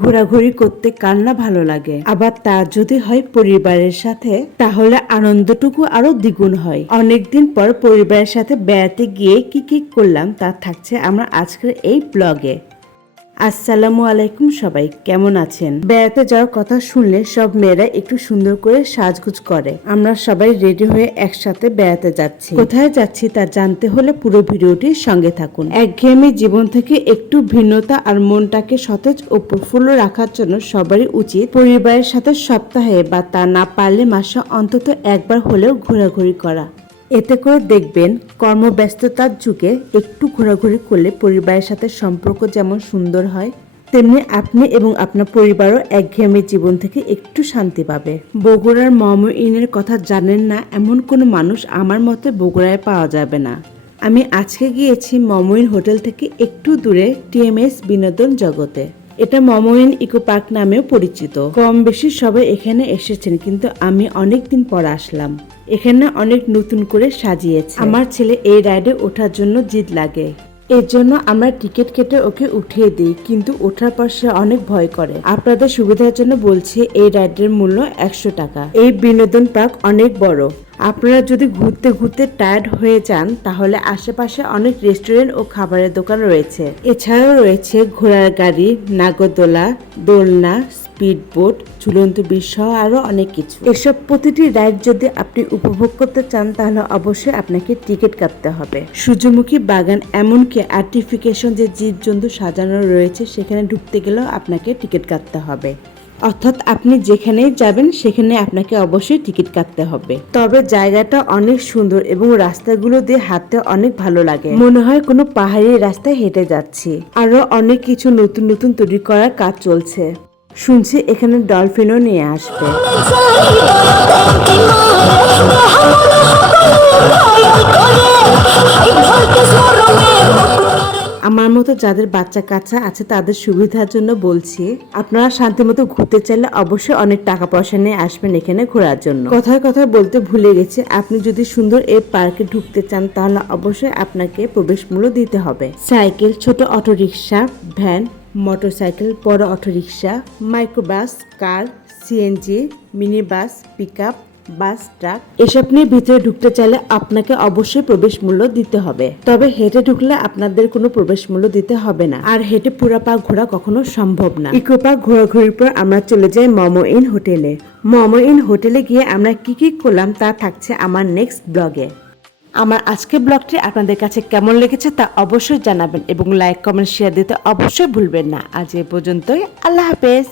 ঘোরাঘুরি করতে কার না ভালো লাগে, আবার তা যদি হয় পরিবারের সাথে, তাহলে আনন্দটুকু আরো দ্বিগুণ হয়। অনেকদিন পর পরিবারের সাথে বেড়াতে গিয়ে কি কি করলাম তা থাকছে আমার আজকের এই ব্লগে। আসসালামু আলাইকুম, সবাই কেমন আছেন? বেড়াতে যাওয়ার কথা শুনলে সব মেয়েরা একটু সুন্দর করে সাজগুজ করে। আমরা সবাই রেডি হয়ে একসাথে বেড়াতে যাচ্ছি। কোথায় যাচ্ছি তা জানতে হলে পুরো ভিডিওটির সঙ্গে থাকুন। একঘেয়েমি জীবন থেকে একটু ভিন্নতা আর মনটাকে সতেজ ও প্রফুল্ল রাখার জন্য সবারই উচিত পরিবারের সাথে সপ্তাহে বা তা না পারলে মাসে অন্তত একবার হলেও ঘোরাঘুরি করা। এতে করে দেখবেন কর্মব্যস্ততার যুগে একটু ঘোরাঘুরি করলে পরিবারের সাথে সম্পর্ক যেমন সুন্দর হয়, তেমনি আপনি এবং আপনার পরিবারও একঘেয়েমি জীবন থেকে একটু শান্তি পাবে। বগুড়ার মমইনের কথা জানেন না এমন কোনো মানুষ আমার মতে বগুড়ায় পাওয়া যাবে না। আমি আজকে গিয়েছি মমইন হোটেল থেকে একটু দূরে টিএমএস বিনোদন জগতে। এটা মমইন ইকো পার্ক নামেও পরিচিত। কম বেশি সবাই এখানে এসেছেন, কিন্তু আমি অনেকদিন পর আসলাম। এখানে অনেক নতুন করে সাজিয়েছে। আমার ছেলে এই রাইডে ওঠার জন্য জিদ লাগে, এর জন্য আমরা টিকিট কেটে ওকে উঠিয়ে দিই, কিন্তু ওঠার পর সে অনেক ভয় করে। আপনাদের সুবিধার জন্য বলছি, এই রাইডের মূল্য 100 টাকা। এই বিনোদন পার্ক অনেক বড়। আপনারা যদি ঘুরতে ঘুরতে টায়ার্ড হয়ে যান, তাহলে আশেপাশে অনেক রেস্টুরেন্ট ও খাবারের দোকান রয়েছে। এছাড়াও রয়েছে ঘোড়ার গাড়ি, নাগরদোলা, দোলনা, স্পিড বোট, ঝুলন্ত ব্রিজ সহ আরো অনেক কিছু। এসব প্রতিটি রাইড যদি আপনি উপভোগ করতে চান, তাহলে অবশ্যই আপনাকে টিকিট কাটতে হবে। সূর্যমুখী বাগান, এমনকি আর্টিফিকেশন যে জীবজন্তু সাজানো রয়েছে, সেখানে ঢুকতে গেলেও আপনাকে টিকিট কাটতে হবে। অর্থাৎ আপনি যেখানেই যাবেন সেখানে আপনাকে অবশ্যই টিকিট কাটতে হবে। তবে জায়গাটা অনেক সুন্দর এবং রাস্তাগুলো দিয়ে হাঁটতে অনেক ভালো লাগে, মনে হয় কোনো পাহাড়ি রাস্তায় হেঁটে যাচ্ছি। আরো অনেক কিছু নতুন নতুন তৈরি করার কাজ চলছে। শুনছি এখানে ডলফিনও নিয়ে আসবে। আমার মতো যাদের বাচ্চা কাচ্চা আছে তাদের সুবিধার জন্য বলছি, আপনারা শান্তিমতো ঘুরতে চাইলে অবশ্যই অনেক টাকা পয়সা নিয়ে আসবেন এখানে ঘোরার জন্য। কথায় কথায় বলতে ভুলে গেছি, আপনি যদি সুন্দর এই পার্কে ঢুকতে চান, তাহলে অবশ্যই আপনাকে প্রবেশ মূল্য দিতে হবে। সাইকেল, ছোট অটোরিকশা, ভ্যান, মোটরসাইকেল, বড় অটোরিকশা, মাইক্রোবাস, কার, সিএনজি, মিনি বাস, পিকআপ, বাস, ট্রাক, এসব নিয়ে ভিতরে ঢুকতে চাইলে আপনাকে অবশ্যই প্রবেশ মূল্য দিতে হবে। তবে হেঁটে ঢুকলে আপনাদের কোনো প্রবেশ মূল্য দিতে হবে না, আর হেঁটে পুরো পার্ক ঘোরা কখনো সম্ভব না। ইকো পার্ক ঘোরাঘুরির পর আমরা চলে যাই মমইন হোটেলে। মমইন হোটেলে গিয়ে আমরা কি কি করলাম তা থাকছে আমার নেক্সট ব্লগে। আমার আজকের ব্লগটি আপনাদের কাছে কেমন লেগেছে তা অবশ্যই জানাবেন এবং লাইক, কমেন্ট, শেয়ার দিতে অবশ্যই ভুলবেন না। আজ এ পর্যন্তই, আল্লাহ হাফেজ।